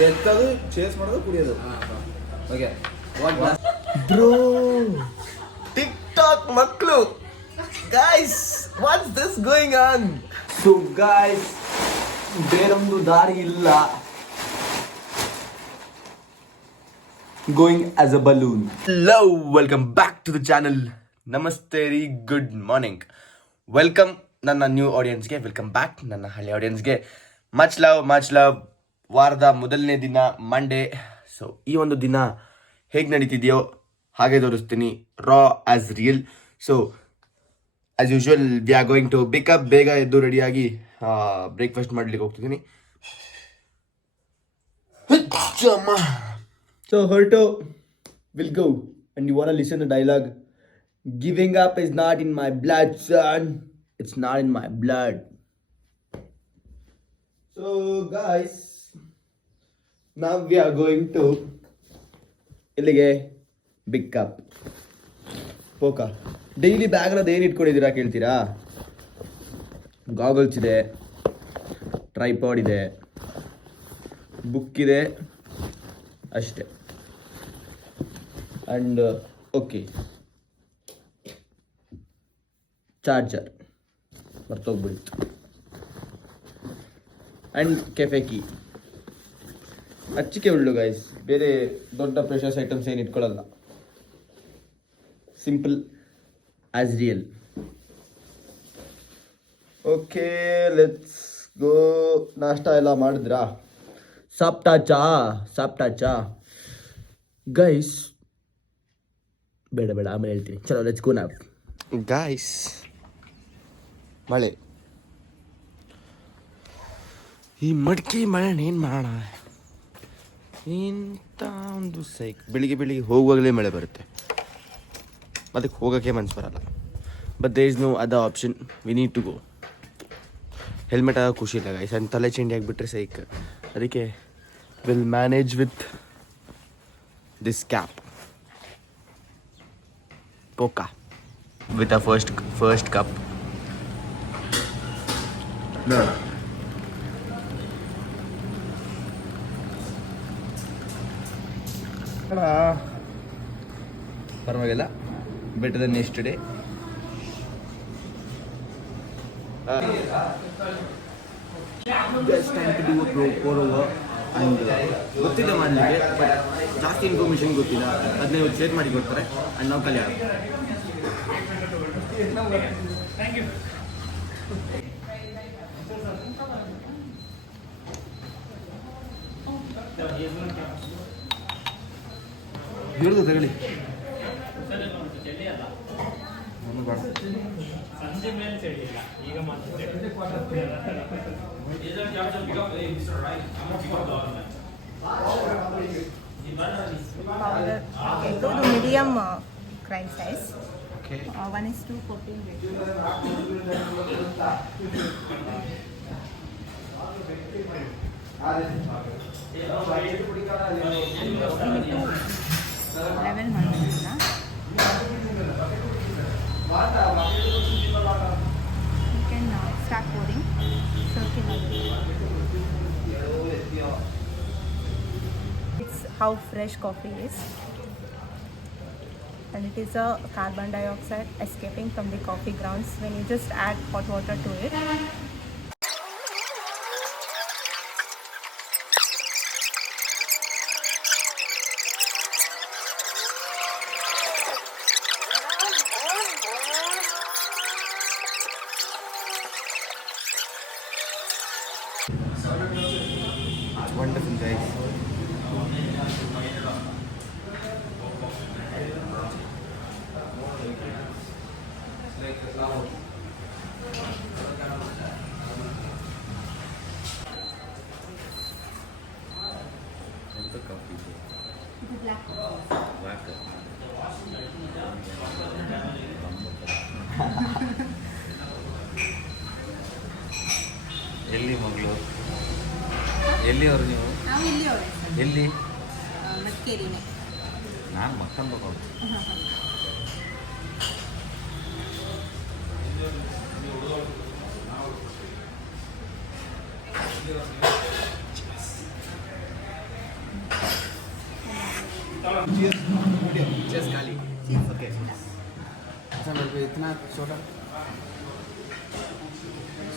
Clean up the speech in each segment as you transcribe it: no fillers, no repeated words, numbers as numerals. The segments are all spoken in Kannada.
ಎತ್ತದು ಚೇಸ್ ಮಾಡೋದು ಕುಡಿಯೋದು. ಓಕೆ ಬ್ರೋ ಟಿಕ್ ಟಾಕ್ ಮಕ್ಕಳು guys, what's this going on? So guys, ಬೇರೊಂದು ದಾರಿ ಇಲ್ಲ. Going as a balloon. Hello, welcome back to the channel. ನಮಸ್ತೆ ರೀ, ಗುಡ್ ಮಾರ್ನಿಂಗ್. ವೆಲ್ಕಮ್ ನನ್ನ ನ್ಯೂ ಆಡಿಯನ್ಸ್ಗೆ, ವೆಲ್ಕಮ್ ಬ್ಯಾಕ್ ನನ್ನ ಹಳೆ ಆಡಿಯನ್ಸ್ಗೆ. Much love. ವಾರದ ಮೊದಲನೇ ದಿನ ಮಂಡೇ. ಸೊ ಈ ಒಂದು ದಿನ ಹೇಗೆ ನಡೀತಿದೆಯೋ ಹಾಗೆ ತೋರಿಸ್ತೀನಿ, raw as real. So as usual we are going to pick up. ಬೇಗ ಎದ್ದು ರೆಡಿಯಾಗಿ ಬ್ರೇಕ್ಫಾಸ್ಟ್ ಮಾಡ್ಲಿಕ್ಕೆ ಹೋಗ್ತಿದ್ದೀನಿ. ಸೊ ಹೊರಟು, will go and you want to listen the dialogue. Giving up is not in my blood son, it's not in my blood. So guys, now we are going to ಇಲ್ಲಿಗೆ ಬಿಗ್ ಅಪ್ ಪೋಕಾ. ಡೈಲಿ ಬ್ಯಾಗ್ನದ್ದು ಏನು ಇಟ್ಕೊಂಡಿದ್ದೀರಾ ಕೇಳ್ತೀರಾ? ಗಾಗಲ್ಸ್ ಇದೆ, ಟ್ರೈಪಾಡ್ ಇದೆ, ಬುಕ್ ಇದೆ ಅಷ್ಟೇ. ಆ್ಯಂಡ್ ಓಕೆ, ಚಾರ್ಜರ್ ಮರ್ತೋಗ್ಬಿಡ್ತು. And cafe key. ಅಚ್ಚಿಕೆ ಉಳ್ಳು ಗೈಸ್, ಬೇರೆ ದೊಡ್ಡ ಪ್ರೆಷರ್ಸ್ ಐಟಮ್ಸ್ ಏನು ಇಟ್ಕೊಳ್ಳಲ್ಲ. Simple as real. Okay, let's go. ನಾಷ್ಟ ಎಲ್ಲ ಮಾಡಿದ್ರಾ? ಸಾಪ್ಟಾ ಚಾ ಗೈಸ್. ಬೇಡ ಆಮೇಲೆ ಹೇಳ್ತೀನಿ. ಚಲೋ, ಲೆಟ್ಸ್ ಗೋ ನಾವ್ ಗೈಸ್. ಮಳೆ, ಈ ಮಡಿಕೆ ಮಳೆ ಏನು ಮಾಡೋಣ? ಇಂಥ ಒಂದು ಸೈಕ್. ಬೆಳಿಗ್ಗೆ ಹೋಗುವಾಗಲೇ ಮಳೆ ಬರುತ್ತೆ, ಅದಕ್ಕೆ ಹೋಗೋಕ್ಕೆ ಮನ್ಸು ಬರಲ್ಲ. But there is no other option, we need to go. Helmet ಆಗ ಖುಷಿ ಇಲ್ಲ ಗೈಸ್, ಅಂಡ್ ತಲೆ ಚೇಂಜ್ ಆಗಿಬಿಟ್ರೆ ಸೈಕ್. ಅದಕ್ಕೆ will manage with this cap ಪೋಕಾ ವಿತ್ ಅ ಫಸ್ಟ್ ಕಪ್. ಪರವಾಗಿಲ್ಲ, better then yesterday. Just time to do a pour over. And ಗೊತ್ತಿದೆ ಮಾಡಲಿಕ್ಕೆ, ಬಟ್ ಜಾಸ್ತಿ ಇನ್ಫಾರ್ಮೇಷನ್ ಗೊತ್ತಿಲ್ಲ. ಅದನ್ನೇ ಇವ್ರು ಶೇರ್ ಮಾಡಿ ಕೊಡ್ತಾರೆ. ಆ್ಯಂಡ್ ನಾವು ಕಲಿಯೋಣ. ಹಿಡಿದು ತಗೊಳ್ಳಿ. ಇದು medium crime size. Okay, 1:14 level ಮಾಡೋದಿಲ್ಲ. You can start pouring circularly. It's how fresh coffee is, and it is a carbon dioxide escaping from the coffee grounds when you just add hot water to it. wonderful guys. ಎಂತ ಕಾಫಿ ಇದು? Black. ಎಲ್ಲಿ ಮಗಳು? ಎಲ್ಲಿಯವರು ನೀವು? ನಾವು ಇಲ್ಲಿಯವರೇ. ಎಲ್ಲಿ? ಮಡಿಕೇರಿನೇ. ನಾನು ಮತ್ತೊಂದು ಹೋಗ್ತೀನಿ. चेस खाली ओके अच्छा मेरे को इतना छोटा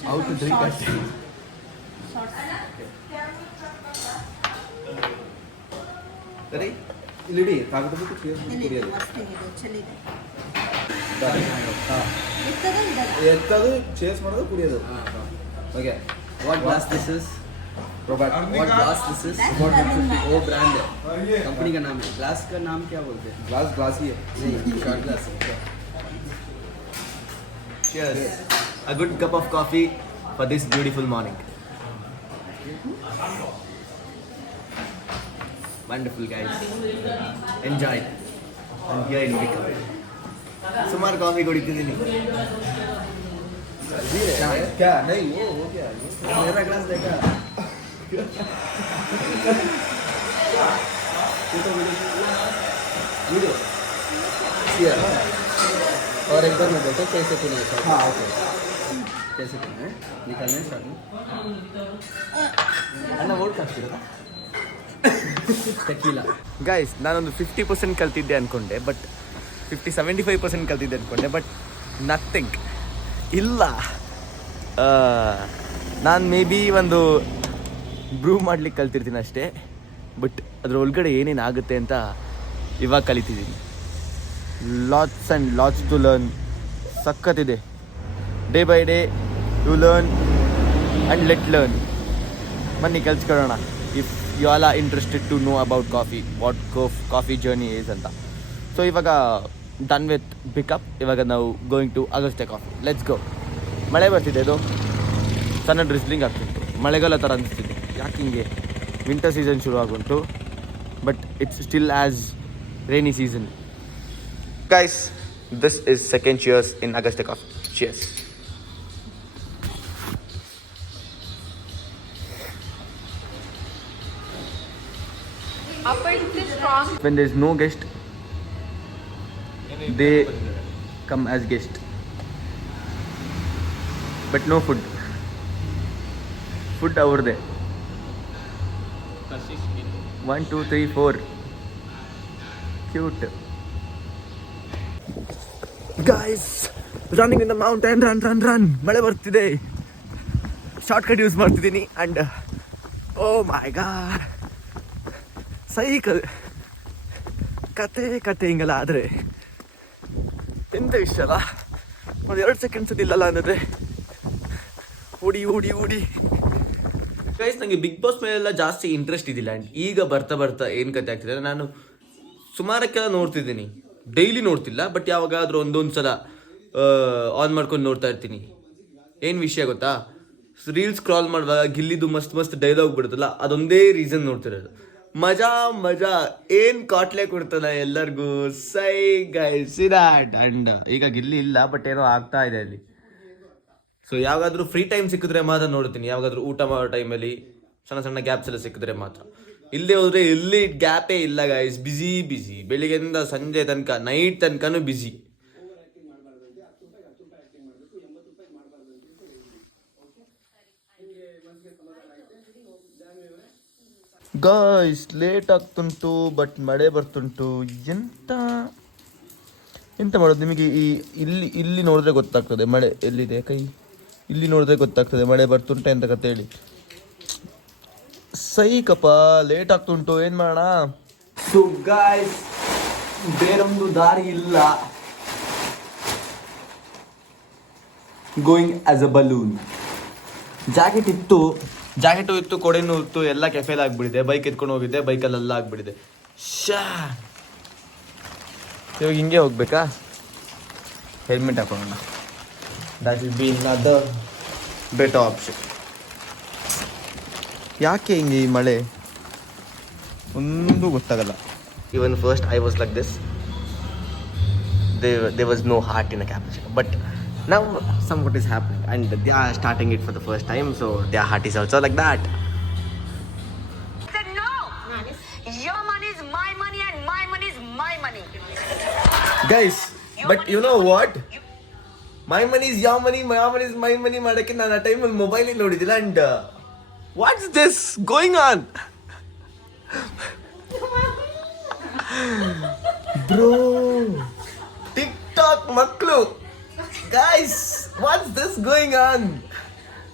हाउ टू ड्रिंक ಸರಿ ಇಲ್ಲಿಡಿ ತಾಗ್ಬಿಟ್ಟು ಚೇಸ್ ಕುಡಿಯೋದು ಎತ್ತದು ಚೇಸ್ ಮಾಡೋದು ಕುಡಿಯೋದು okay what glass this is robot what glass this is वो ब्रांड है कंपनी का नाम है ग्लास का नाम क्या बोलते हैं ग्लास ग्लास ही है नहीं short glass cheers a good cup of coffee for this beautiful morning wonderful guys enjoy and here in the cup ಸುಮಾರು ಕಾಫಿ ಕುಡಿತಿದ್ದೀನಿ क्या नहीं वो क्या मेरा ग्लास देखा वीडियो और एक बार मैं देखो कैसे पीना है हाँ ओके कैसे पीना है निकालना है शॉट में ಅಣ್ಣ ಓಟ್ ಹಾಕ್ತಿರೋದಾ ಟೆಕೀಲಾ ಗೈಸ್ ನಾನೊಂದು 50% ಕಲ್ತಿದ್ದೆ ಅಂದ್ಕೊಂಡೆ ಬಟ್ 75% ಕಲ್ತಿದ್ದೆ ಅಂದ್ಕೊಂಡೆ ಬಟ್ ನಥಿಂಗ್ ಇಲ್ಲ ನಾನು ಮೇ ಬಿ ಒಂದು ಬ್ರೂ ಮಾಡ್ಲಿಕ್ಕೆ ಕಲ್ತಿರ್ತೀನಿ ಅಷ್ಟೇ ಬಟ್ ಅದ್ರ ಒಳಗಡೆ ಏನೇನು ಆಗುತ್ತೆ ಅಂತ ಇವಾಗ ಕಲಿತಿದ್ದೀನಿ lots and lots to learn ಸಖತ್ತಿದೆ day by day you learn and let learn ಬನ್ನಿ ಕಲ್ಸ್ಕೊಳ್ಳೋಣ if you all are interested to know about coffee what coffee journey is ಅಂತ ಸೊ ಇವಾಗ ಡನ್ ವಿತ್ ಪಿಕಪ್ ಇವಾಗ ನಾವು ಗೋಯಿಂಗ್ ಟು ಅಗಸ್ಟೆ ಕಾಫಿ ಲೆಟ್ಸ್ ಗೋ ಮಳೆ ಬರ್ತಿದೆ ಇದು ಸಣ್ಣ ಡ್ರಿಸ್ಲಿಂಗ್ ಆಗ್ತಿತ್ತು ಮಳೆಗಾಲ ಥರ ಅನಿಸ್ತಿದೆ ಯಾಕೆ ಹಿಂಗೆ ವಿಂಟರ್ ಸೀಸನ್ ಶುರು ಆಗುಂಟು but it's still as rainy season guys this is second cheers in ಅಗಸ್ಟೆ coffee cheers strong. when there is no guest they come as guest but no food over there 1 2 3 4 cute guys running in the mountain run ಮಳೆ ಬರ್ತಿದೆ ಶಾರ್ಟ್ ಕಟ್ ಯೂಸ್ ಮಾಡ್ತಿದ್ದೀನಿ and oh my god cycle ಕತೆ ಹಿಂಗೆಲ್ಲ ಆದರೆ ಎಂತ ಇಷ್ಟ ಅಲ್ಲ ಒಂದು 2 ಸೆಕೆಂಡ್ಸ್ ಇಲ್ಲಲ್ಲ ಅನ್ನೋದ್ರೆ ಓಡಿ ಗೈಸ್ ನನಗೆ ಬಿಗ್ ಬಾಸ್ ಮೇಲೆಲ್ಲ ಜಾಸ್ತಿ ಇಂಟ್ರೆಸ್ಟ್ ಇದ್ದಿಲ್ಲ ಆ್ಯಂಡ್ ಈಗ ಬರ್ತಾ ಏನು ಕತೆ ಆಗ್ತಿದೆ ನಾನು ಸುಮಾರಕ್ಕೆಲ್ಲ ನೋಡ್ತಿದ್ದೀನಿ ಡೈಲಿ ನೋಡ್ತಿಲ್ಲ ಬಟ್ ಯಾವಾಗಾದರೂ ಒಂದೊಂದು ಸಲ ಆನ್ ಮಾಡ್ಕೊಂಡು ನೋಡ್ತಾ ಇರ್ತೀನಿ ಏನು ವಿಷಯ ಗೊತ್ತಾ ರೀಲ್ಸ್ ಸ್ಕ್ರಾಲ್ ಮಾಡುವಾಗ ಗಿಲ್ಲಿದು ಮಸ್ತ್ ಡೈಲಾಗ್ ಬಿಡುತ್ತಲ್ಲ ಅದೊಂದೇ ರೀಸನ್ ನೋಡ್ತಿರೋದು ಮಜಾ ಏನು ಕಾಟ್ಲೆ ಕೊಡ್ತಾನೆ ಎಲ್ಲರಿಗೂ ಸೈ ಗೈಸ್ ಇದಾಟ್ ಅಂಡ್ ಈಗ ಗಿಲ್ಲಿ ಇಲ್ಲ ಬಟ್ ಏನೋ ಆಗ್ತಾ ಇದೆ ಅಲ್ಲಿ ಸೊ ಯಾವಾಗಾದ್ರೂ ಫ್ರೀ ಟೈಮ್ ಸಿಕ್ಕಿದ್ರೆ ಮಾತ್ರ ನೋಡ್ತೀನಿ ಯಾವಾಗಾದ್ರೂ ಊಟ ಮಾಡೋ ಟೈಮಲ್ಲಿ ಸಣ್ಣ ಗ್ಯಾಪ್ಸ್ ಎಲ್ಲ ಸಿಕ್ಕಿದ್ರೆ ಮಾತ್ರ ಇಲ್ಲದೆ ಹೋದ್ರೆ ಎಲ್ಲಿ ಗ್ಯಾಪೇ ಇಲ್ಲ ಗೈಸ್ ಬಿಸಿ ಬೆಳಿಗ್ಗೆಯಿಂದ ಸಂಜೆ ತನಕ ನೈಟ್ ತನಕನೂ ಬಿಸಿ ಗಾಯ್ಸ್ ಲೇಟ್ ಆಗ್ತುಂಟು ಬಟ್ ಮಳೆ ಬರ್ತುಂಟು ಎಂತ ಮಾಡೋದು ನಿಮಗೆ ಇಲ್ಲಿ ನೋಡಿದ್ರೆ ಗೊತ್ತಾಗ್ತದೆ ಮಳೆ ಎಲ್ಲಿದೆ ಕೈ ಇಲ್ಲಿ ನೋಡಿದ್ರೆ ಗೊತ್ತಾಗ್ತದೆ ಮಳೆ ಬರ್ತುಂಟೆ ಅಂತ ಕತೆ ಹೇಳಿ ಸೈಕಪ್ಪ ಲೇಟ್ ಆಗ್ತುಂಟು ಏನು ಮಾಡೋಣ ಸೊ ಗಾಯ್ಸ್ ಬೇರೊಂದು ದಾರಿ ಇಲ್ಲ going as a balloon jacket ಇತ್ತು ಕೊಡೆನೂ ಇತ್ತು ಎಲ್ಲ ಕೆಫೆಲ್ ಆಗ್ಬಿಟ್ಟಿದೆ ಬೈಕ್ ಎತ್ಕೊಂಡು ಹೋಗಿದ್ದೆ ಬೈಕಲ್ಲೆಲ್ಲ ಆಗ್ಬಿಟ್ಟಿದೆ ಇವಾಗ ಹಿಂಗೆ ಹೋಗ್ಬೇಕಾ ಹೆಲ್ಮೆಟ್ ಹಾಕೋಣ that will be another better option ಯಾಕೆ ಹಿಂಗೆ ಈ ಮಳೆ ಒಂದು ಗೊತ್ತಾಗಲ್ಲ even first I was like this there was no heart in a cappuccino but now somewhat is happening and they are starting it for the first time so their heart is also like that. No! Your money is my money and my money is my money. Guys, but you know what? My money is your money is my money ಮಾಡಕ್ಕೆ ನಾನು ಆ ಟೈಮಲ್ಲಿ ಮೊಬೈಲ್ ನೋಡಿದಿಲ್ಲ and what's this going on? Bro TikTok ಮಕ್ಕಳು guys what's this going on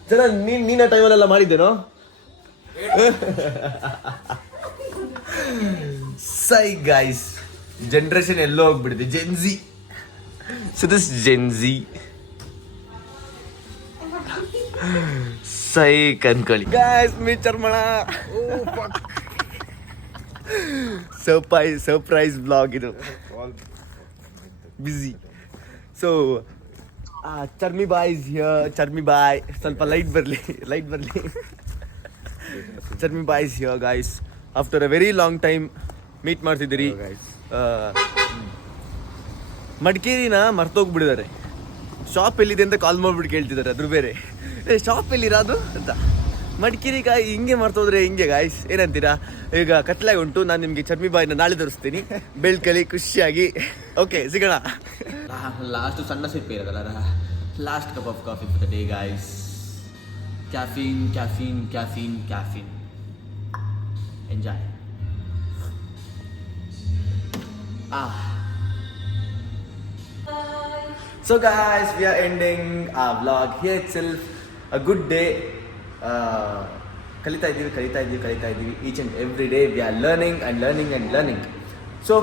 ಜನ ನೀನ ಟೈಮಲ್ಲೆಲ್ಲ ಮಾಡಿದ್ದೇನೋ ಸೈ ಗೈಸ್ ಜನರೇಷನ್ ಎಲ್ಲೋ ಹೋಗ್ಬಿಟ್ಟಿದೆ ಜೆನ್ಜಿ ಸೊ ದಿಸ್ ಜೆನ್ಜಿ ಸೈ ಕನ್ಕೊಳ್ಳಿ ಗೈಸ್ ಮೀ ಚರ್ಮಣ ಸರ್ಪ್ರೈಸ್ ಬ್ಲಾಗ್ ಇದು ಬಿಸಿ so Charmi boy is here Charmi boy ಸ್ವಲ್ಪ ಲೈಟ್ ಬರಲಿ Charmi boy is here guys after a very long time meet ಮಾಡ್ತಿದ್ದೀರಿ ಮಡಿಕೇರಿನ ಮರ್ತೋಗ್ಬಿಟ್ಟಿದ್ದಾರೆ ಶಾಪ್ ಎಲ್ಲಿದೆ ಅಂತ ಕಾಲ್ ಮಾಡ್ಬಿಟ್ಟು ಕೇಳ್ತಿದ್ದಾರೆ ಅದ್ರ ಬೇರೆ ಶಾಪ್ ಎಲ್ಲಿರೋದು ಅಂತ ಮಡಿಕೇರಿಗಾಯಿ ಹಿಂಗೆ ಮರ್ತೋದ್ರೆ ಹಿಂಗೆ ಗಾಯ್ಸ್ ಏನಂತೀರಾ ಈಗ ಕತ್ಲಾಗಿ ಉಂಟು ನಾನು ನಿಮಗೆ ಚರ್ಮಿ ಬಾಯ್ನ ನಾಳೆ ತೋರಿಸ್ತೀನಿ ಬೆಳ್ಕಲಿ ಖುಷಿಯಾಗಿ ಓಕೆ ಸಿಗೋಣ ಲಾಸ್ಟ್ ಸಣ್ಣ ಸಿಪ್ಪೆ ಇರೋದಲ್ಲ last cup of coffee for the day guys caffeine caffeine caffeine caffeine enjoy So guys, we are ending our vlog here itself. A good day. ಕಲಿತಾ ಇದ್ದೀವಿ each and every day we are learning so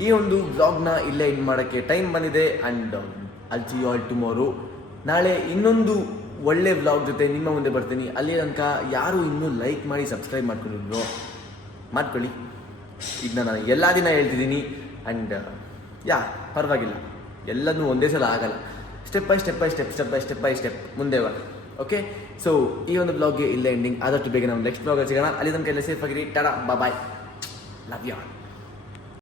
ಈ ಒಂದು ವ್ಲಾಗ್ನ ಇಲ್ಲೇ ಎಂಡ್ ಮಾಡೋಕ್ಕೆ ಟೈಮ್ ಬಂದಿದೆ and I'll see you all tomorrow ನಾಳೆ ಇನ್ನೊಂದು ಒಳ್ಳೆ ವ್ಲಾಗ್ ಜೊತೆ ನಿಮ್ಮ ಮುಂದೆ ಬರ್ತೀನಿ ಅಲ್ಲಿ ತನಕ ಯಾರು ಇನ್ನೂ ಲೈಕ್ ಮಾಡಿ ಸಬ್ಸ್ಕ್ರೈಬ್ ಮಾಡ್ಕೊಂಡಿದ್ರು ಮಾಡ್ಕೊಳ್ಳಿ ಈಗ ನಾನು ಎಲ್ಲ ದಿನ ಹೇಳ್ತಿದ್ದೀನಿ ಆ್ಯಂಡ್ ಪರವಾಗಿಲ್ಲ ಎಲ್ಲನೂ ಒಂದೇ ಸಲ ಆಗಲ್ಲ ಸ್ಟೆಪ್ ಬೈ ಸ್ಟೆಪ್ ಮುಂದೆ ಓಕೆ ಸೊ ಈ ಒಂದು ಬ್ಲಾಗ್ಗೆ ಇಲ್ಲೇ ಎಂಡಿಂಗ್ ಆದಷ್ಟು ಬೇಗ ನಾವು ನೆಕ್ಸ್ಟ್ ಬ್ಲಾಗಲ್ಲಿ ಸಿಗೋಣ ಅಲ್ಲಿ ತನಕ ಎಲ್ಲ ಸೇಫ್ ಆಗಿರಿ tada bye love you all